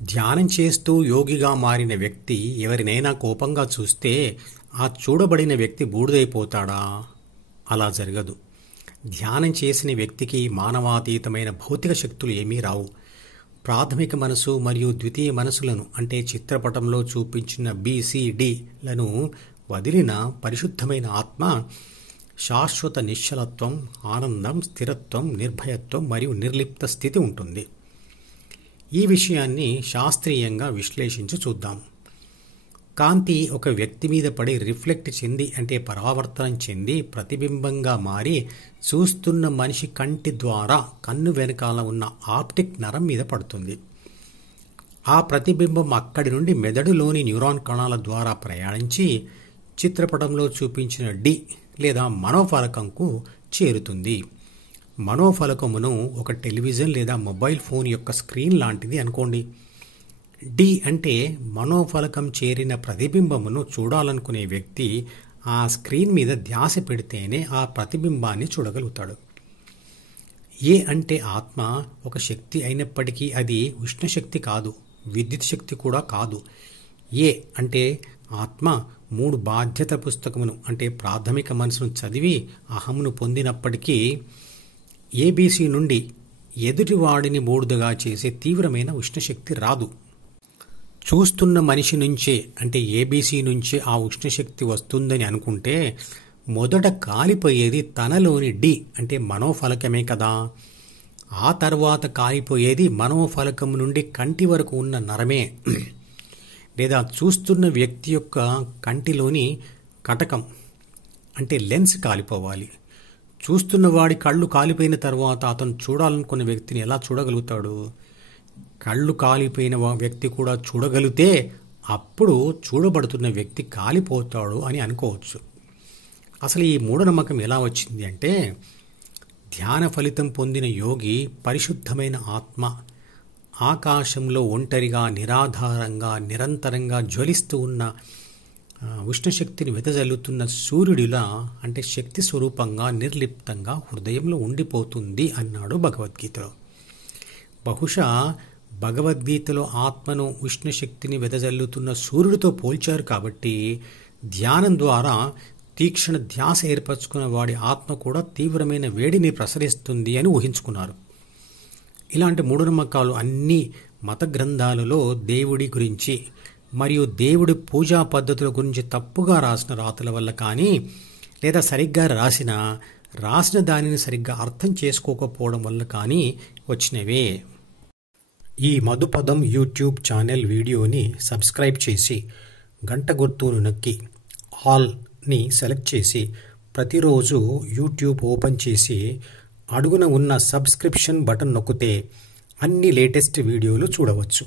ధ్యానం చేస్తూ యోగిగా మారిన వ్యక్తి ఎవరినైనా కోపంగా చూస్తే ఆ చూడబడిన వ్యక్తి బూడిదైపోతాడా? అలా జరగదు. ధ్యానం చేసిన వ్యక్తికి మానవాతీతమైన భౌతిక శక్తులు ఏమీ రావు. ప్రాథమిక మనసు మరియు ద్వితీయ మనసులను అంటే చిత్రపటంలో చూపించిన BCDలను వదిలిన పరిశుద్ధమైన ఆత్మ శాశ్వత నిశ్చలత్వం, ఆనందం, స్థిరత్వం, నిర్భయత్వం మరియు నిర్లిప్త స్థితి ఉంటుంది. ఈ విషయాన్ని శాస్త్రీయంగా విశ్లేషించి చూద్దాం. కాంతి ఒక వ్యక్తి మీద పడి రిఫ్లెక్ట్ చెంది అంటే పరావర్తనం చెంది ప్రతిబింబంగా మారి చూస్తున్న మనిషి కంటి ద్వారా కన్ను వెనకాల ఉన్న ఆప్టిక్ నరం మీద పడుతుంది. ఆ ప్రతిబింబం అక్కడి నుండి మెదడులోని న్యూరాన్ కణాల ద్వారా ప్రయాణించి చిత్రపటంలో చూపించిన D లేదా మనోఫలకంకు చేరుతుంది. మనోఫలకమును ఒక టెలివిజన్ లేదా మొబైల్ ఫోన్ యొక్క స్క్రీన్ లాంటిది అనుకోండి. D అంటే మనోఫలకం చేరిన ప్రతిబింబమును చూడాలనుకునే వ్యక్తి ఆ స్క్రీన్ మీద ధ్యాస పెడితేనే ఆ ప్రతిబింబాన్ని చూడగలుగుతాడు. A అంటే ఆత్మ ఒక శక్తి అయినప్పటికీ అది ఉష్ణశక్తి కాదు, విద్యుత్ శక్తి కూడా కాదు. A అంటే ఆత్మ 3 బాధ్యత పుస్తకమును అంటే ప్రాథమిక మనసును చదివి అహమును పొందినప్పటికీ ABC నుండి ఎదుటివాడిని బూడిదగా చేసే తీవ్రమైన ఉష్ణశక్తి రాదు. చూస్తున్న మనిషి నుంచే అంటే ABC నుంచే ఆ ఉష్ణశక్తి వస్తుందని అనుకుంటే మొదట కాలిపోయేది తనలోని D అంటే మనోఫలకమే కదా. ఆ తర్వాత కాలిపోయేది మనోఫలకం నుండి కంటి వరకు ఉన్న నరమే లేదా చూస్తున్న వ్యక్తి యొక్క కంటిలోని కటకం అంటే లెన్స్ కాలిపోవాలి. చూస్తున్న వాడి కళ్ళు కాలిపోయిన తర్వాత అతను చూడాలనుకున్న వ్యక్తిని ఎలా చూడగలుగుతాడు? కళ్ళు కాలిపోయిన వ్యక్తి కూడా చూడగలిగితే అప్పుడు చూడబడుతున్న వ్యక్తి కాలిపోతాడు అని అనుకోవచ్చు. అసలు ఈ మూఢనమ్మకం ఎలా వచ్చింది అంటే ధ్యాన ఫలితం పొందిన యోగి పరిశుద్ధమైన ఆత్మ ఆకాశంలో ఒంటరిగా నిరాధారంగా నిరంతరంగా జ్వలిస్తూ ఉన్న ఉష్ణశక్తిని వెదజల్లుతున్న సూర్యుడిలా అంటే శక్తి స్వరూపంగా నిర్లిప్తంగా హృదయంలో ఉండిపోతుంది అన్నాడు భగవద్గీతలో. బహుశా భగవద్గీతలో ఆత్మను ఉష్ణశక్తిని వెదజల్లుతున్న సూర్యుడితో పోల్చారు కాబట్టి ధ్యానం ద్వారా తీక్షణ ధ్యాస ఏర్పరచుకున్న వాడి ఆత్మ కూడా తీవ్రమైన వేడిని ప్రసరిస్తుంది అని ఊహించుకున్నారు. ఇలాంటి మూఢనమ్మకాలు అన్ని మత గ్రంథాలలో దేవుడి గురించి మరియు దేవుడి పూజా పద్ధతుల గురించి తప్పుగా రాసిన రాతల వల్ల కానీ లేదా సరిగ్గా రాసిన దానిని సరిగ్గా అర్థం చేసుకోకపోవడం వల్ల కానీ వచ్చినవే. ఈ మధుపదం యూట్యూబ్ ఛానల్ వీడియోని సబ్స్క్రైబ్ చేసి గంట గుర్తును నొక్కి ఆల్ని సెలెక్ట్ చేసి ప్రతిరోజు యూట్యూబ్ ఓపెన్ చేసి అడుగున ఉన్న సబ్స్క్రిప్షన్ బటన్ నొక్కితే అన్ని లేటెస్ట్ వీడియోలు చూడవచ్చు.